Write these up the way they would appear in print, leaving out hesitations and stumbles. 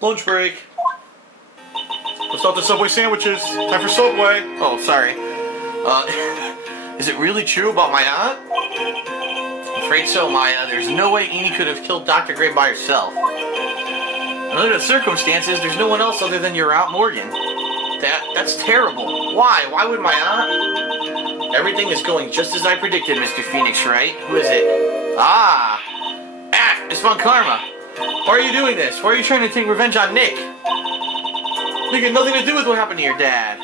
Lunch break. Let's start the Subway sandwiches. Time for Subway. Oh, sorry. Is it really true about my aunt? I'm afraid so, Maya. There's no way Amy could have killed Dr. Gray by herself. Under the circumstances, there's no one else other than your Aunt Morgan. That's terrible. Why? Why would my aunt? Everything is going just as I predicted, Mr. Phoenix Wright. Who is it? It's Von Karma. Why are you doing this? Why are you trying to take revenge on Nick? Nick had nothing to do with what happened to your dad.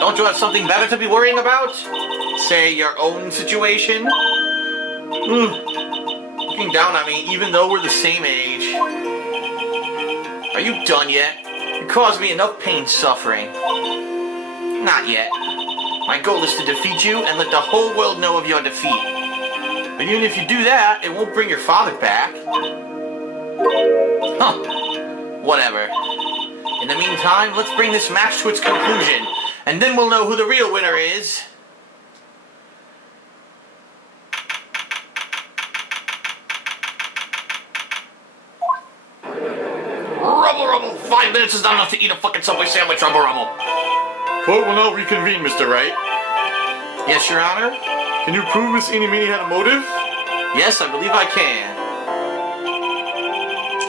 Don't you have something better to be worrying about? Say, your own situation? Looking down on me, even though we're the same age. Are you done yet? You caused me enough pain and suffering. Not yet. My goal is to defeat you and let the whole world know of your defeat. But even if you do that, it won't bring your father back. Whatever. In the meantime, let's bring this match to its conclusion, and then we'll know who the real winner is. Rubble. 5 minutes is not enough to eat a fucking Subway sandwich, Rubble. Court will now reconvene, Mr. Wright. Yes, Your Honor? Can you prove Miss Eeny Meeny had a motive? Yes, I believe I can.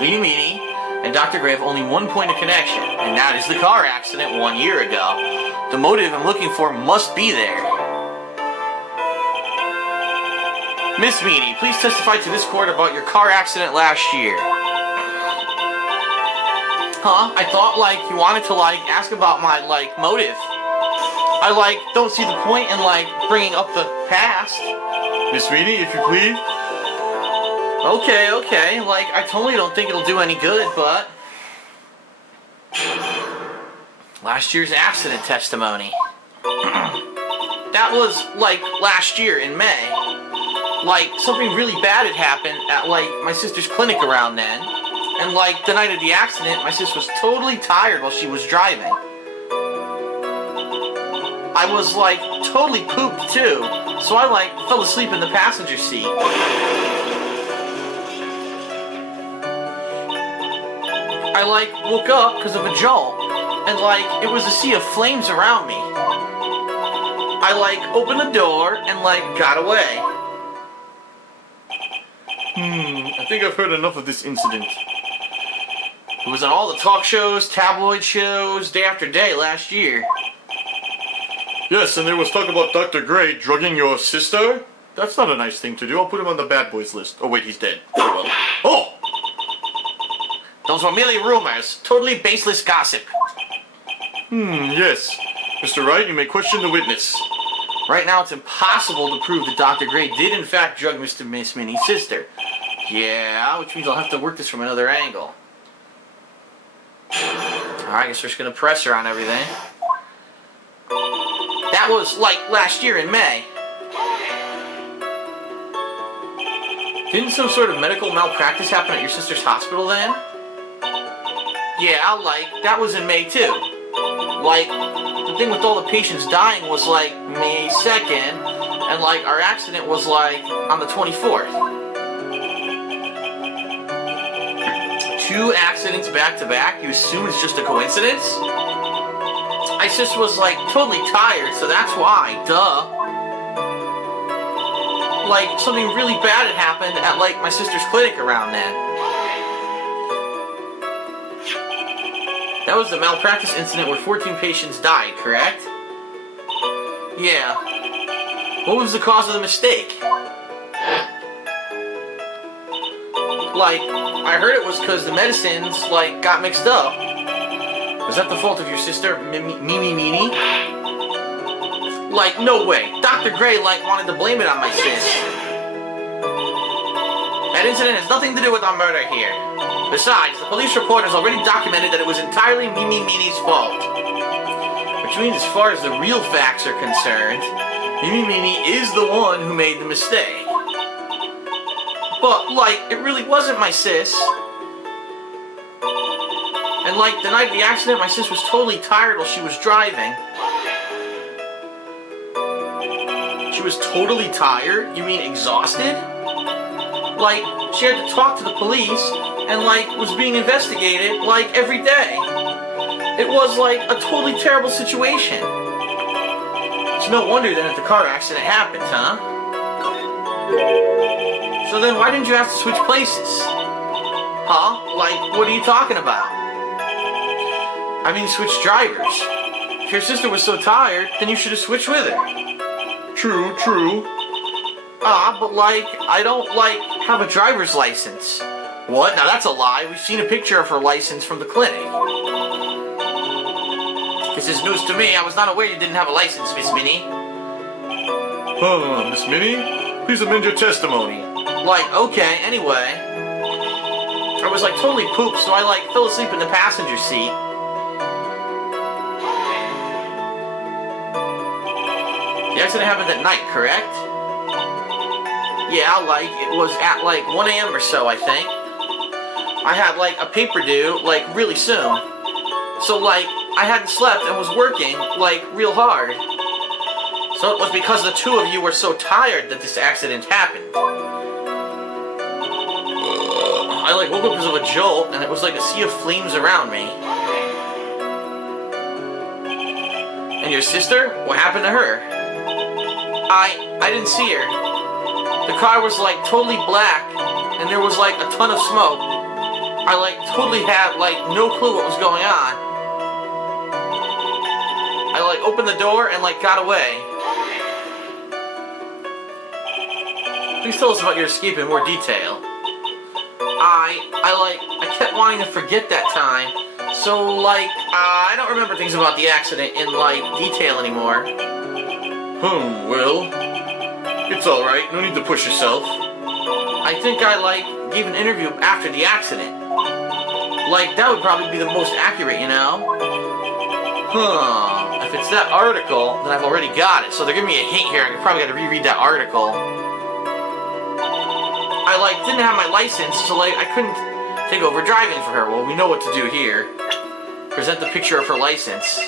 Eeny Meeny and Dr. Gray have only one point of connection, and that is the car accident 1 year ago. The motive I'm looking for must be there. Miss Meany, please testify to this court about your car accident last year. I thought, you wanted to, ask about my, motive. I, don't see the point in, bringing up the past. Miss Meany, if you please. Okay. I totally don't think it'll do any good, but... Last year's accident testimony. That was, last year in May. Something really bad had happened at, my sister's clinic around then. And, the night of the accident, my sister was totally tired while she was driving. I was, totally pooped, too. So I, fell asleep in the passenger seat. I, woke up because of a jolt. And, it was a sea of flames around me. I, opened the door and, got away. I think I've heard enough of this incident. It was on all the talk shows, tabloid shows, day after day last year. Yes, and there was talk about Dr. Gray drugging your sister? That's not a nice thing to do. I'll put him on the bad boys list. Oh wait, he's dead. Oh! Those were merely rumors. Totally baseless gossip. Yes. Mr. Wright, you may question the witness. Right now it's impossible to prove that Dr. Gray did in fact drug Miss Minnie's sister. Yeah, which means I'll have to work this from another angle. Alright, I guess we're just gonna press her on everything. That was, last year in May. Didn't some sort of medical malpractice happen at your sister's hospital then? Yeah, that was in May too. The thing with all the patients dying was, May 2nd, and, our accident was, on the 24th. 2 accidents back to back? You assume it's just a coincidence? I just was, totally tired, so that's why. Duh. Something really bad had happened at, my sister's clinic around then. That was the malpractice incident where 14 patients died, correct? Yeah. What was the cause of the mistake? I heard it was because the medicines, got mixed up. Was that the fault of your sister, Meeny? No way. Dr. Gray, wanted to blame it on my sis. That incident has nothing to do with our murder here. Besides, the police report has already documented that it was entirely Meany's fault. Which means as far as the real facts are concerned, Meany is the one who made the mistake. But, it really wasn't my sis. And, the night of the accident, my sis was totally tired while she was driving. She was totally tired? You mean exhausted? She had to talk to the police, and like was being investigated like every day. It was like a totally terrible situation. It's no wonder then that the car accident happened, huh? So then why didn't you have to switch places? Huh? Like, what are you talking about? I mean, switch drivers. If your sister was so tired, then you should have switched with her. True, true. But like, I don't like have a driver's license. What? Now that's a lie. We've seen a picture of her license from the clinic. This is news to me. I was not aware you didn't have a license, Miss Minnie. Miss Minnie, please amend your testimony. Like, okay, anyway. I was like totally pooped, so I like fell asleep in the passenger seat. The accident happened at night, correct? Yeah, like, it was at like 1 a.m. or so, I think. I had like a paper due, like, really soon. So, like, I hadn't slept and was working, like, real hard. So it was because the two of you were so tired that this accident happened. I, like, woke up because of a jolt, and it was like a sea of flames around me. And your sister? What happened to her? I didn't see her. The car was, like, totally black, and there was, like, a ton of smoke. I, like, totally had, like, no clue what was going on. I, like, opened the door and, like, got away. Please tell us about your escape in more detail. I kept wanting to forget that time. So, like, I don't remember things about the accident in, like, detail anymore. Well, it's alright. No need to push yourself. I think I, like, gave an interview after the accident. Like, that would probably be the most accurate, you know? If it's that article, then I've already got it. So they're giving me a hint here. I probably got to reread that article. I, like, didn't have my license, so, like, I couldn't take over driving for her. Well, we know what to do here. Present the picture of her license.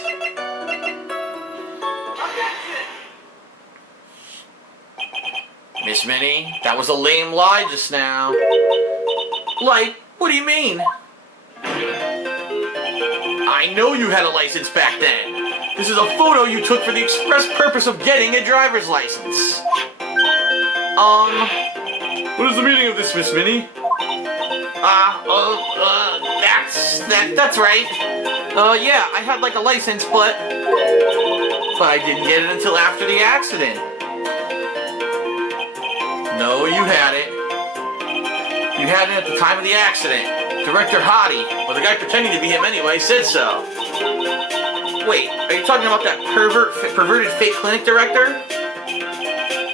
Miss Minnie, that was a lame lie just now. Like, what do you mean? I know you had a license back then. This is a photo you took for the express purpose of getting a driver's license. What is the meaning of this, Miss Minnie? That's right. Yeah, I had like a license, but I didn't get it until after the accident. No, you had it. You had it at the time of the accident. Director Hottie, or the guy pretending to be him anyway, said so. Wait, are you talking about that perverted fake clinic director?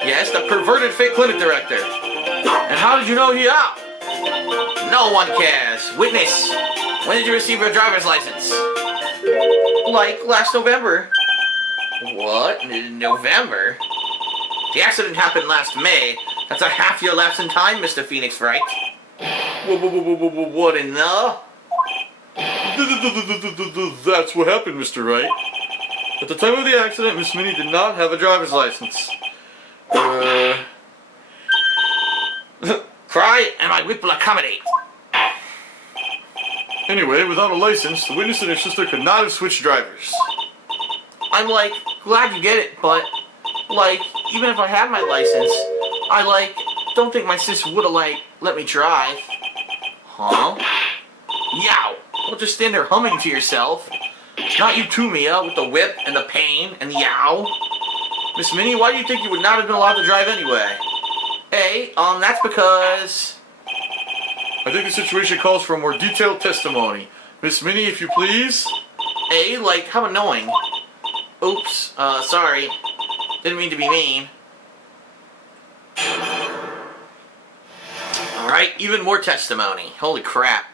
Yes, the perverted fake clinic director. And how did you know he out? No one cares. Witness, when did you receive your driver's license? Like last November. What? November? The accident happened last May. That's a half-year lapse in time, Mr. Phoenix Wright. What in the? That's what happened, Mr. Wright. At the time of the accident, Miss Minnie did not have a driver's license. Cry and my whip will accommodate. Anyway, without a license, the witness and her sister could not have switched drivers. I'm like, glad you get it, but like, even if I had my license, I like, don't think my sister would have like, let me drive. Huh? Yow! Don't just stand there humming to yourself. Not you too, Mia, with the whip and the pain and the yow. Miss Minnie, why do you think you would not have been allowed to drive anyway? Hey, that's because... I think the situation calls for a more detailed testimony. Miss Minnie, if you please. Hey, like, how annoying. Oops, sorry. Didn't mean to be mean. Alright, even more testimony. Holy crap.